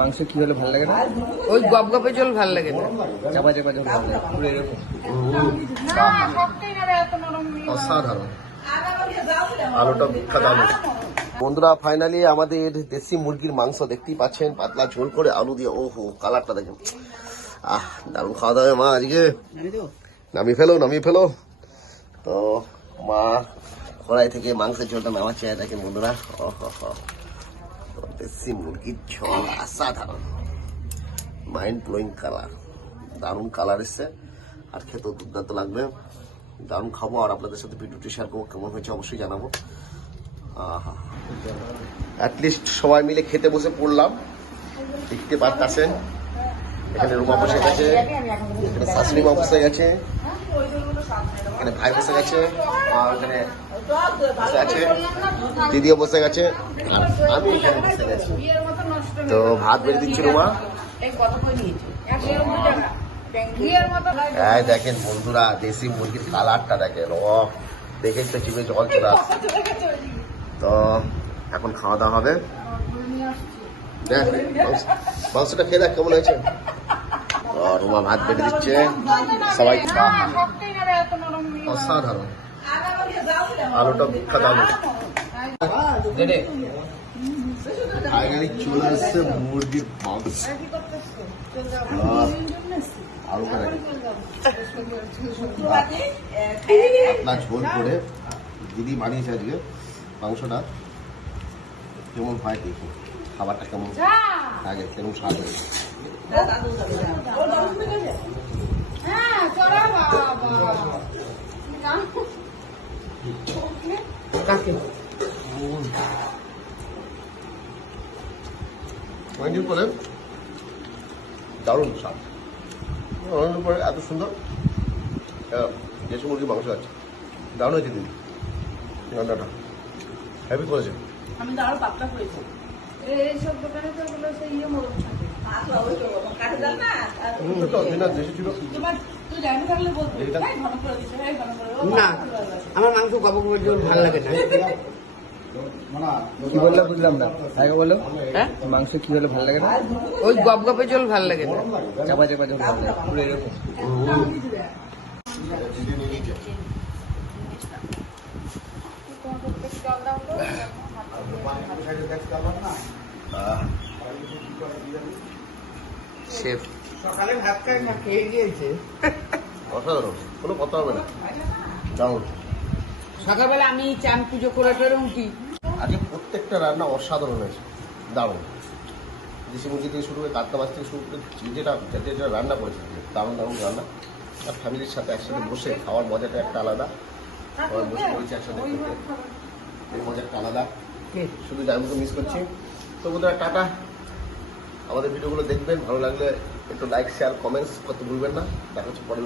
মাংস কি হলে ভালো লাগে না? ওই গপ গপে জল ভালো লাগে না। চাপা চাপা ভালো লাগে। পুরো এরকম। অসাধারণ। আলুটা বিখ্যাত আলু বন্ধুরা ফাইনালি আমাদের দেশি মুরগির মাংস দেখতেই পাচ্ছেন। পাতলা ঝোল করে আলু দিয়ে ও হো কালারটা দেখেন। আহ দারুণ খাওয়া দাওয়া মা আজকে। নামিয়ে ফেলো নামিয়ে ফেলো। তো মা কড়াই থেকে মাংসের ঝোলটা নামাচ্ছে দেখেন বন্ধুরা। ও হো। দেশি মুরগির ঝোল, অসাধারণ। মাইন্ড ব্লোয়িং কালার দারুণ কালার এসছে। আর খেতেও দুর্দান্ত লাগবে। দারুণ খাব আর আপনাদের সাথে ভিডিওটি শেয়ার করব। কেমন হয়েছে অবশ্যই জানাব। অ্যাটলিস্ট সবাই মিলে খেতে বসে পড়লাম। দেখতে পারতেছেন। এখানে রুমা বসে গেছে। এখানে শাশুড়ি মা বসে গেছে। এখানে ভাই বসে গেছে ওখানে বসে আছে, দিদিও বসে গেছে, আমি এখানে বসে গেছি। তো ভাত বেড়ে দিচ্ছি, রুমা। এই দেখেন বন্ধুরা, দেশি মুরগির কালারটা দেখেন, ও দেখে তো জিভে জল চলে তো এখন খাওয়া দাওয়া হবে। মাংসটা খেয়ে দেখ, কেমন হয়েছে? রুমা ভাত বেড়ে দিচ্ছে, সবাই অসাধারণ। আলুটা বিখ্যাত আলু। ফাইনালি চলে আসছে মুরগির মাংস। আলুটা দেখেন ঝোল করে দিদি বানিয়েছে আজকে মাংসটা। কেমন হয় দেখি খাবারটা কেমন? আগে কেমন স্বাদ হয়েছে। কাকে? অনেকদিন পরে দারুণ স্বাদ। অনেকদিন পরে এত সুন্দর। আহ, দেশি মুরগির মাংস আছে। দারুণ হয়েছে দিদি। রান্নাটা হ্যাপি করেছে আমি তো আরও পাতলা করেছি। এইসব দোকানে তো ওগুলো সেই ইয়ে মোড়ক তো না আমার মাংস জল ভালো লাগে না। কি বলল বুঝলাম না। আগে বলো হ্যাঁ? মাংস কি হলে ভালো লাগে না? ওই গপ গপে জল ভালো লাগে না। চাপা চাপা যখন ভালো লাগে পুরো এরকম। আহ, শেফ। সকালে ভাত খাই না খেয়ে গিয়েছে। অসাধারণ কোনো কথা হবে না। দারুণ। সকালবেলা আমি চান পুজো করে টোরে উঠি। আজকে প্রত্যেকটা রান্না অসাধারণ হয়েছে। দারুণ। দেশি মুরগি থেকে শুরু করে কাতলা মাছ থেকে শুরু করে যেটা যেটা রান্না করেছে দারুণ দারুণ রান্না। আর ফ্যামিলির সাথে একসাথে বসে খাওয়ার মজাটা একটা আলাদা। সবাই বসে পড়েছে একসাথে এই মজাটা আলাদা। শুধু জানবুকে মিস করছি। তো বোধহয় টাটা। আমাদের ভিডিওগুলো দেখবেন, ভালো লাগলে একটু লাইক শেয়ার কমেন্টস করতে ভুলবেন না। দেখা হচ্ছে পরে